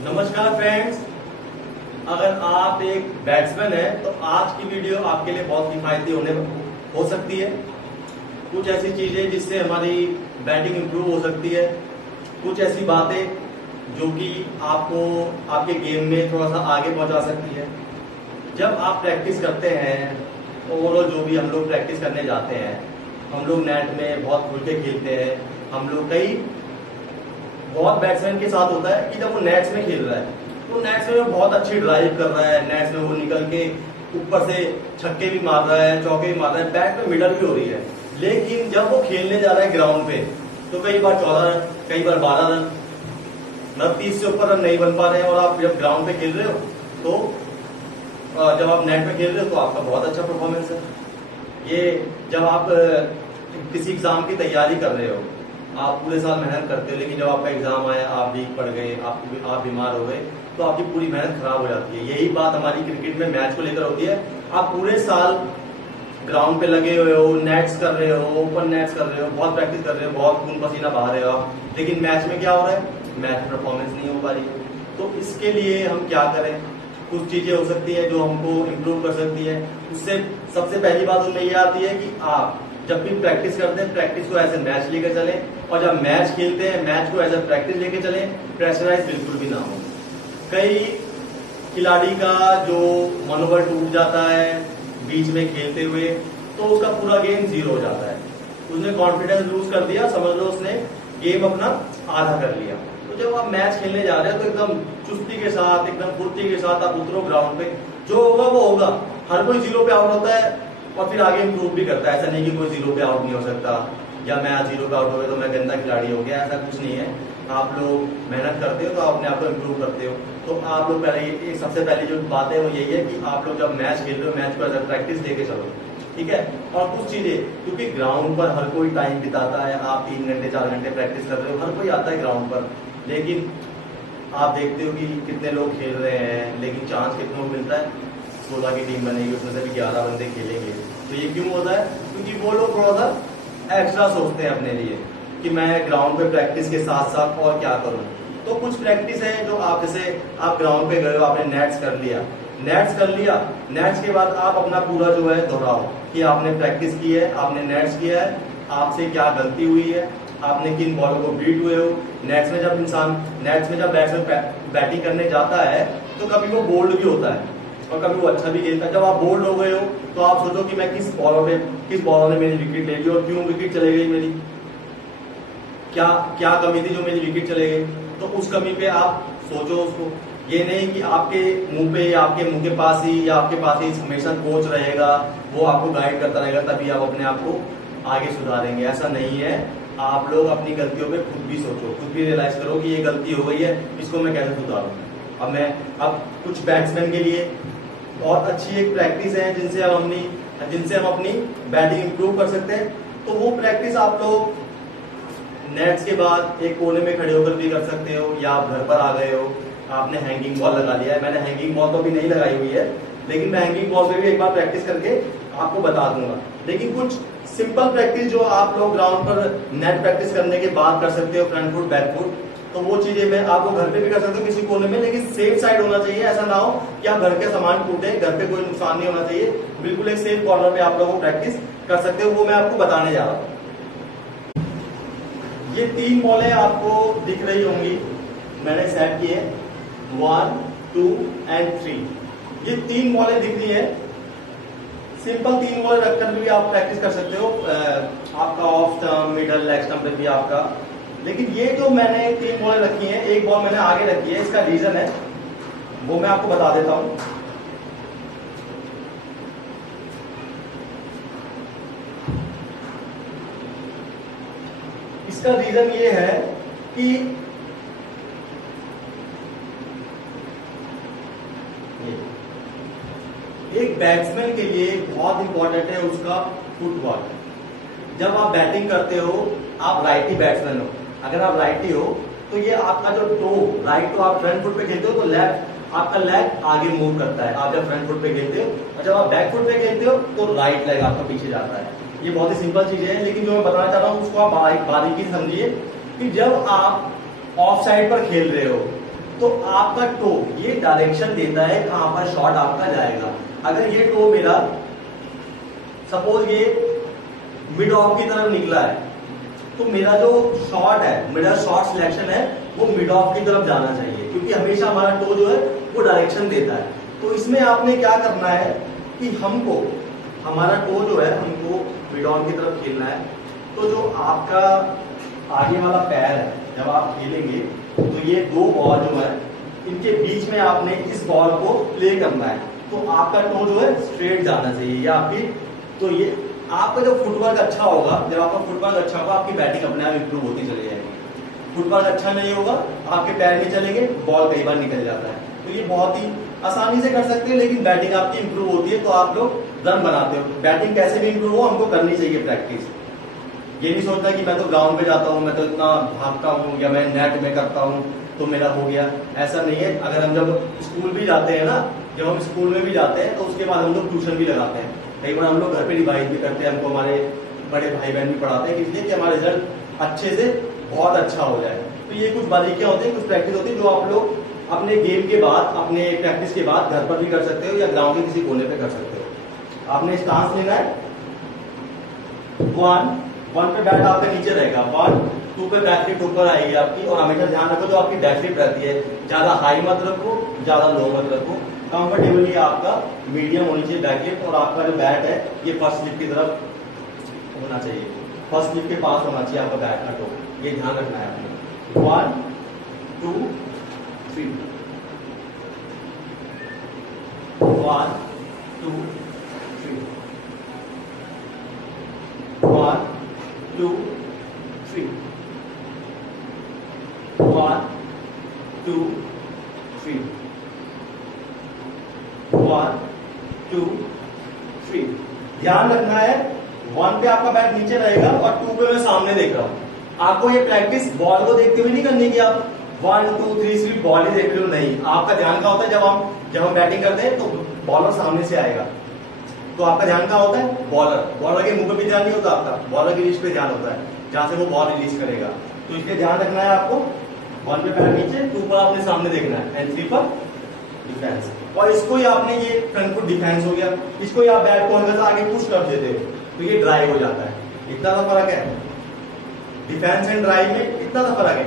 नमस्कार फ्रेंड्स, अगर आप एक बैट्समैन हैं तो आज की वीडियो आपके लिए बहुत किफायती हो सकती है। कुछ ऐसी चीजें जिससे हमारी बैटिंग इंप्रूव हो सकती है, कुछ ऐसी बातें जो कि आपको आपके गेम में थोड़ा सा आगे पहुंचा सकती है। जब आप प्रैक्टिस करते हैं, ओवरऑल जो भी हम लोग प्रैक्टिस करने जाते हैं, हम लोग नेट में बहुत खुल के खेलते हैं। हम लोग बहुत बैट्समैन के साथ होता है कि जब वो नेट्स में खेल रहा है तो नेट्स में वो बहुत अच्छी ड्राइव कर रहा है, नेट्स में वो निकल के ऊपर से छक्के भी मार रहा है, चौके भी मार रहा है, बैट में मिडल भी हो रही है। लेकिन जब वो खेलने जा रहा है ग्राउंड पे तो कई बार 14 रन, कई बार 12 रन, 29 से ऊपर रन नहीं बन पा रहे हैं। और आप जब ग्राउंड पे खेल रहे हो तो जब आप नेट में खेल रहे हो तो आपका बहुत अच्छा परफॉर्मेंस है। ये जब आप किसी एग्जाम की तैयारी कर रहे हो, आप पूरे साल मेहनत करते हो, लेकिन जब आपका एग्जाम आया, आप वीक पड़ गए, आप बीमार हो गए, तो आपकी पूरी मेहनत खराब हो जाती है। यही बात हमारी क्रिकेट में मैच को लेकर होती है। आप पूरे साल ग्राउंड पे लगे हुए हो, नेट्स कर रहे हो, ओपन नेट्स कर रहे हो, बहुत प्रैक्टिस कर रहे हो, बहुत खून पसीना बहा रहे हो आप, लेकिन मैच में क्या हो रहा है? मैच में परफॉर्मेंस नहीं हो पा रही है। तो इसके लिए हम क्या करें? कुछ चीजें हो सकती है जो हमको इम्प्रूव कर सकती है। उससे सबसे पहली बात उनमें यह आती है कि आप जब भी प्रैक्टिस करते हैं, प्रैक्टिस को एज ए मैच लेकर चले, और जब मैच खेलते हैं, मैच को एज ए प्रैक्टिस लेके चले। प्रेशराइज बिल्कुल भी ना हो। कई खिलाड़ी का जो मनोबल टूट जाता है बीच में खेलते हुए, तो उसका पूरा गेम जीरो हो जाता है। उसने कॉन्फिडेंस लूज कर दिया, समझ लो उसने गेम अपना आधा कर लिया। तो जब आप मैच खेलने जा रहे हो तो एकदम चुस्ती के साथ, एकदम फुर्ती के साथ आप उतरो ग्राउंड पे। जो होगा वो होगा। हर कोई जीरो पे आउट होता है और फिर आगे इंप्रूव भी करता है। ऐसा नहीं कि कोई जीरो पे आउट नहीं हो सकता, या मैं आज जीरो पे आउट हो गया तो मैं गंदा खिलाड़ी हो गया, ऐसा कुछ नहीं है। आप लोग मेहनत करते हो तो अपने आप को इम्प्रूव करते हो। तो आप लोग पहले सबसे पहली जो बात है वो यही है कि आप लोग जब मैच खेल रहे हो, मैच को एज प्रैक्टिस लेके चलो, ठीक है। और कुछ चीजें, क्योंकि ग्राउंड पर हर कोई टाइम बिताता है, आप 3 घंटे 4 घंटे प्रैक्टिस कर रहे हो, हर कोई आता है ग्राउंड पर, लेकिन आप देखते हो कि कितने लोग खेल रहे हैं, लेकिन चांस कितनों को मिलता है? 16 की टीम बनेगी, उसमें से भी 11 बंदे खेलेंगे। तो ये क्यों होता है? क्योंकि वो लोग थोड़ा सा एक्स्ट्रा सोचते हैं अपने लिए कि मैं ग्राउंड पे प्रैक्टिस के साथ साथ और क्या करूं। तो कुछ प्रैक्टिस है जो आप, जैसे आप ग्राउंड पे गए हो, आपने नेट्स कर लिया, नेट्स के बाद आप अपना पूरा जो है दोहराओ कि आपने प्रैक्टिस की है, आपने नेट्स किया है, आपसे क्या गलती हुई है, आपने किन बॉलों को बीट हुए हो। नेट्स में जब बैट्समैन बैटिंग करने जाता है तो कभी वो बोल्ड भी होता है और कभी वो अच्छा भी खेलता है। जब आप बोल्ड हो गए हो तो आप सोचो कि मैं किस बॉलर ने मेरी विकेट ले ली और क्यों विकेट चले गई मेरी, क्या कमी थी जो मेरी विकेट चले गई। तो उस कमी पे आप सोचो उसको। ये नहीं कि आपके मुंह पे या आपके मुंह के पास ही या आपके पास ही हमेशा कोच रहेगा, वो आपको गाइड करता रहेगा तभी आप अपने आप को आगे सुधारेंगे। ऐसा नहीं है। आप लोग अपनी गलतियों पे खुद भी सोचो, खुद भी रियलाइज करो कि ये गलती हो गई है, इसको मैं कैसे सुधारूं। अब कुछ बैट्समैन के लिए बहुत अच्छी एक प्रैक्टिस है जिनसे हम अपनी बैटिंग इंप्रूव कर सकते हैं। तो वो प्रैक्टिस आप लोग नेट्स के बाद एक कोने में खड़े होकर भी कर सकते हो, या आप घर पर आ गए हो, आपने हैंगिंग बॉल लगा लिया है। मैंने हैंगिंग बॉल तो भी नहीं लगाई हुई है, लेकिन मैं हैंगिंग बॉल पे भी एक बार प्रैक्टिस करके आपको बता दूंगा। लेकिन कुछ सिंपल प्रैक्टिस जो आप लोग ग्राउंड पर नेट प्रैक्टिस करने के बाद कर सकते हो, फ्रंट फुट, बैक फुट, तो वो चीजें मैं आपको घर पे भी कर सकते हो किसी कोने में, लेकिन सेफ साइड होना चाहिए। ऐसा ना हो कि आप घर के सामान टूटे, घर पे कोई नुकसान नहीं होना चाहिए। बिल्कुल एक सेफ कॉर्नर पे आप लोग प्रैक्टिस कर सकते हो, वो मैं आपको बताने जा रहा हूँ। ये 3 बॉलें आपको दिख रही होंगी, मैंने सेट किए 1, 2 एंड 3। ये 3 बॉलें दिख रही है। सिंपल 3 बॉल रखकर भी आप प्रैक्टिस कर सकते हो, आपका off stump, middle, leg stump पे भी आपका। लेकिन ये जो मैंने 3 बॉल रखी है, एक बॉल मैंने आगे रखी है, इसका रीजन है वो मैं आपको बता देता हूं। इसका रीजन ये है कि एक बैट्समैन के लिए बहुत इंपॉर्टेंट है उसका फुटवर्क। जब आप बैटिंग करते हो, आप राइटी बैट्समैन हो, अगर आप राइटी हो तो ये आपका जो टो राइट, तो आप फ्रंट फुट पे खेलते हो तो लेफ्ट आपका लेग आगे मूव करता है, आप जब फ्रंट फुट पे खेलते हो। और जब आप बैक फुट पे खेलते हो तो राइट लेग आपका पीछे जाता है। ये बहुत ही सिंपल चीजें हैं, लेकिन जो मैं बताना चाह रहा हूँ उसको आप बारीकी समझिए कि जब आप ऑफ साइड पर खेल रहे हो तो आपका टो ये डायरेक्शन देता है कहां पर शॉट आपका जाएगा। अगर ये टो मेरा सपोज ये मिड ऑफ की तरफ निकला है तो मेरा जो शॉट है, मेरा शॉट सिलेक्शन है वो मिड ऑफ की तरफ जाना चाहिए, क्योंकि हमेशा हमारा टो जो है वो डायरेक्शन देता है। तो इसमें आपने क्या करना है कि हमको हमारा टो जो है हमको मिड ऑन की तरफ खेलना है। तो जो आपका आगे वाला पैर है जब आप खेलेंगे तो ये दो बॉल जो है इनके बीच में आपने इस बॉल को प्ले करना है। तो आपका टो जो है स्ट्रेट जाना चाहिए या आपकी, तो ये आपका जो फुटवर्क अच्छा होगा, जब आपका फुटवर्क अच्छा होगा आपकी बैटिंग अपने आप इंप्रूव होती चली जाएगी। फुटवर्क अच्छा नहीं होगा, आपके पैर नहीं चलेंगे, बॉल कई बार निकल जाता है। तो ये बहुत ही आसानी से कर सकते हैं, लेकिन बैटिंग आपकी इंप्रूव होती है तो आप लोग रन बनाते हो। बैटिंग कैसे भी इंप्रूव हो, हमको करनी चाहिए प्रैक्टिस। ये नहीं सोचना कि मैं तो ग्राउंड पे जाता हूँ, मैं तो इतना भागता हूँ या मैं नेट में करता हूँ तो मेरा हो गया, ऐसा नहीं है। अगर हम जब स्कूल भी जाते हैं ना, जब हम स्कूल में भी जाते हैं तो उसके बाद हम लोग ट्यूशन भी लगाते हैं। कई बार हम लोग घर पे रिवाइज भी करते हैं, हमको हमारे बड़े भाई बहन भी पढ़ाते हैं, इसलिए कि हमारा रिजल्ट अच्छे से बहुत अच्छा हो जाए। तो ये कुछ बारीकियां होती है, कुछ प्रैक्टिस होती है जो आप लोग अपने गेम के बाद, अपने प्रैक्टिस के बाद घर पर भी कर सकते हो या ग्राउंड के किसी कोने पे कर सकते हो। आपने स्टांस लेना है, 1 पे बैट आपका नीचे रहेगा, 1 2 पे बैक फ्लिप ऊपर आएगी आपकी। और हमेशा ध्यान रखो जो आपकी बैक फ्लिप रहती है ज्यादा हाई मत रखो, ज्यादा लो मत रखो, कंफर्टेबली आपका मीडियम होनी चाहिए बैक फ्लिप। और आपका जो बैट है ये फर्स्ट स्लिप की तरफ होना चाहिए, फर्स्ट स्लिप के पास होना चाहिए आपका बैट का टो, ये ध्यान रखना है आपने। 1 2 3 1 2 3 1 2 3 1 2 3 1 2 3। ध्यान रखना है 1 पे आपका बैट नीचे रहेगा और 2 पे मैं सामने देख रहा हूं। आपको ये प्रैक्टिस बॉल को देखते हुए नहीं करनी कि आप 1 2 3 सिर्फ बॉल ही देख रहे हो, नहीं। आपका ध्यान क्या होता है, जब हम बैटिंग करते हैं तो बॉलर सामने से आएगा, तो आपका ध्यान क्या होता है, बॉलर के मुंह पे भी ध्यान नहीं होता आपका, बॉलर की रीच पे ध्यान होता है जहां से वो बॉल रिलीज करेगा। तो इसलिए ध्यान रखना है आपको, 1 पे बैट नीचे, 2 पर आपने सामने देखना है एंड 3 पर डिफेंस। और इसको ही आपने ये फ्रंट फुट डिफेंस हो गया, इसको ही आप बैट को अंदर से आगे पुश कर देते हो तो ये ड्राइव हो जाता है। इतना सा फर्क है डिफेंस एंड ड्राइव में, इतना सा फर्क है।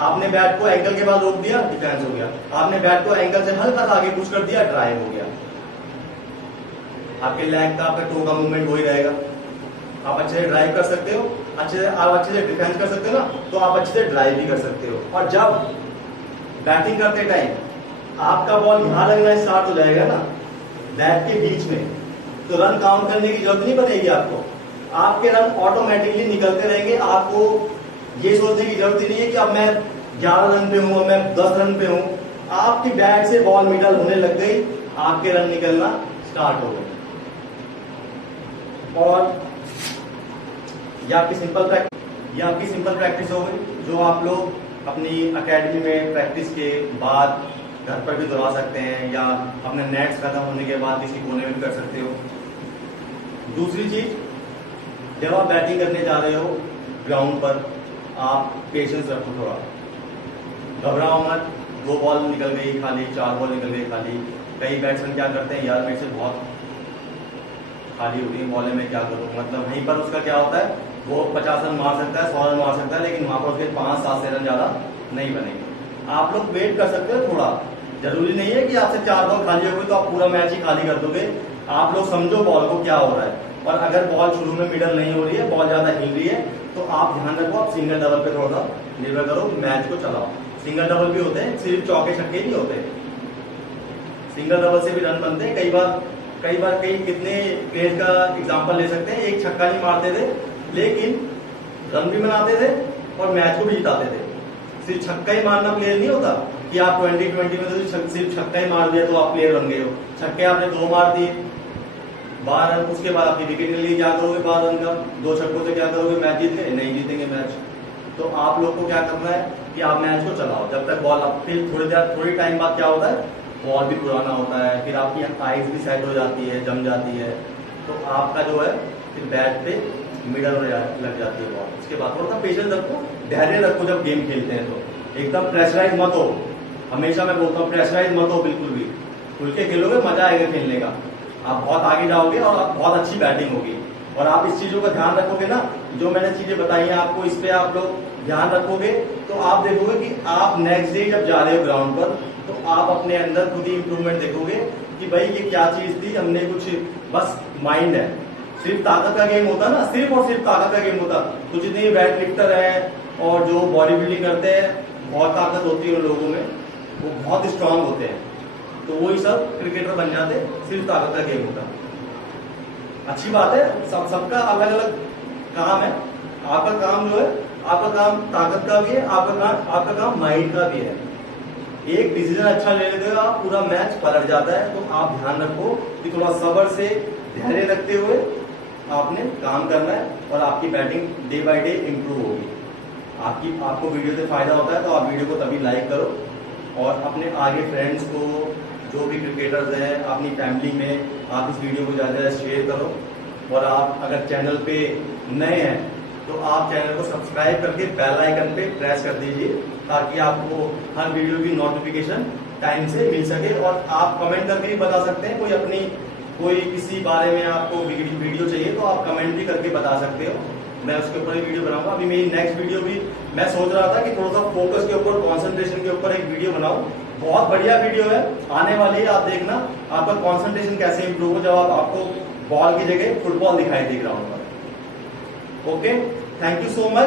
आपने बैट को एंकल के बाद रोक दिया, डिफेंस हो गया। आपने बैट को एंकल से हल्का सा आगे पुश कर दिया, ड्राइव हो गया। आपके लेग का, आपके टो का मूवमेंट वही रहेगा। आप अच्छे से ड्राइव कर सकते हो, आप अच्छे से डिफेंस कर सकते हो ना, तो आप अच्छे से ड्राइव भी कर सकते हो। और जब बैटिंग करते टाइम आपका बॉल यहां लगना स्टार्ट हो जाएगा ना बैट के बीच में, तो रन काउंट करने की जरूरत नहीं पड़ेगी आपको, आपके रन ऑटोमेटिकली निकलते रहेंगे। आपको ये सोचने की जरूरत ही नहीं है कि अब मैं 11 रन पे हूं, मैं 10 रन पे हूं। आपकी बैट से बॉल मिडल होने लग गई, आपके रन निकलना स्टार्ट हो गए। और ये आपकी सिंपल प्रैक्टिस हो गई, जो आप लोग अपनी एकेडमी में प्रैक्टिस के बाद घर पर भी दोहरा सकते हैं या अपने नेट्स खत्म होने के बाद किसी कोने में भी कर सकते हो। दूसरी चीज, जब आप बैटिंग करने जा रहे हो ग्राउंड पर, आप पेशेंस रखो, थोड़ा घबराओ मत। 2 बॉल निकल गई खाली, 4 बॉल निकल गई खाली। कई बैट्समैन क्या करते हैं, यार मेरे से बहुत खाली हो गई बॉलें, मैं क्या करूं, मतलब वहीं पर उसका क्या होता है, वो 50 रन मार सकता है, 100 रन मार सकता है, लेकिन वहां पर उसके 5-7 रन ज्यादा नहीं बनेंगे। आप लोग वेट कर सकते हो थोड़ा, जरूरी नहीं है कि आपसे 4 बॉल खाली हो गई तो आप पूरा मैच ही खाली कर दोगे। आप लोग समझो बॉल को क्या हो रहा है, और अगर बॉल शुरू में मिडल नहीं हो रही है, बॉल ज्यादा हिल रही है, तो आप ध्यान रखो, आप सिंगल डबल पे थोड़ा निर्भर करो, मैच को चलाओ। सिंगल डबल भी होते हैं, सिर्फ चौके छक्के नहीं होते, सिंगल डबल से भी रन बनते हैं। कई बार कितने प्लेयर का एग्जांपल ले सकते हैं, एक छक्का नहीं मारते थे लेकिन रन भी बनाते थे और मैच को भी जिताते थे। सिर्फ छक्का ही मारना प्लेयर नहीं होता कि आप 2020 में तो सिर्फ छक्का ही मार दिया तो आप प्लेयर बन गए हो। छक्के आपने 2 मार दिए, 12 रन, उसके बाद आपकी विकेट ले ली, क्या करोगे 12 रन का, 2 छक्कों से क्या करोगे, मैच जीत गए, नहीं जीतेंगे मैच। तो आप लोग को क्या करना है कि आप मैच को चलाओ जब तक बॉल, अब फिर थोड़ी टाइम बाद क्या होता है, बॉल भी पुराना होता है, फिर आपकी आइज भी सेट हो जाती है, जम जाती है, तो आपका जो है फिर बैट पे मिडल में लग जाती है बॉल। उसके बाद थोड़ा सा पेशेंस रखो, धैर्य रखो, जब गेम खेलते हैं तो एकदम प्रेशराइज मत हो हमेशा मैं बोलता हूँ प्रेशराइज मत हो बिल्कुल भी, खुल के खेलोगे मजा आएगा खेलने का, आप बहुत आगे जाओगे और आप बहुत अच्छी बैटिंग होगी। और आप इस चीजों का ध्यान रखोगे ना, जो मैंने चीजें बताई हैं आपको, इस पे आप लोग ध्यान रखोगे तो आप देखोगे कि आप नेक्स्ट डे जब जा रहे हो ग्राउंड पर तो आप अपने अंदर खुद ही इंप्रूवमेंट देखोगे कि भाई ये क्या चीज थी, हमने कुछ बस माइंड है, सिर्फ ताकत का गेम होता ना, सिर्फ और सिर्फ ताकत का गेम होता तो जितने वेट लिफ्टर है और जो बॉडी बिल्डिंग करते हैं बहुत ताकत होती है उन लोगों में, वो बहुत स्ट्रांग होते हैं, तो वही सब क्रिकेटर बन जाते, सिर्फ ताकत का गेम होता। अच्छी बात है, सबका अलग अलग काम है, आपका काम जो है, आपका काम ताकत का भी है, आपका काम माइंड का भी है। एक डिसीजन अच्छा ले लेते हो आप, पूरा मैच पलट जाता है, तो आप ध्यान रखो कि थोड़ा सब्र से धैर्य रखते हुए आपने काम करना है और आपकी batting day by day improve होगी। आपको वीडियो से फायदा होता है तो आप वीडियो को तभी लाइक करो और अपने आगे फ्रेंड्स को, जो भी क्रिकेटर्स हैं, अपनी फैमिली में आप इस वीडियो को ज़्यादा शेयर करो। और आप अगर चैनल पे नए हैं तो आप चैनल को सब्सक्राइब करके बेल आइकन पे प्रेस कर दीजिए ताकि आपको हर वीडियो की नोटिफिकेशन टाइम से मिल सके। और आप कमेंट करके भी बता सकते हैं, कोई किसी बारे में आपको वीडियो चाहिए तो आप कमेंट भी करके बता सकते हो, मैं उसके ऊपर एक वीडियो बनाऊंगा। अभी मेरी नेक्स्ट वीडियो भी मैं सोच रहा था कि थोड़ा सा फोकस के ऊपर, कॉन्सेंट्रेशन के ऊपर एक वीडियो बनाऊं, बहुत बढ़िया वीडियो है, आने वाली है, आप देखना आपका कॉन्सेंट्रेशन कैसे इंप्रूव हो जब आपको बॉल की जगह फुटबॉल दिखाई दे ग्राउंड पर। Okay, thank you so much.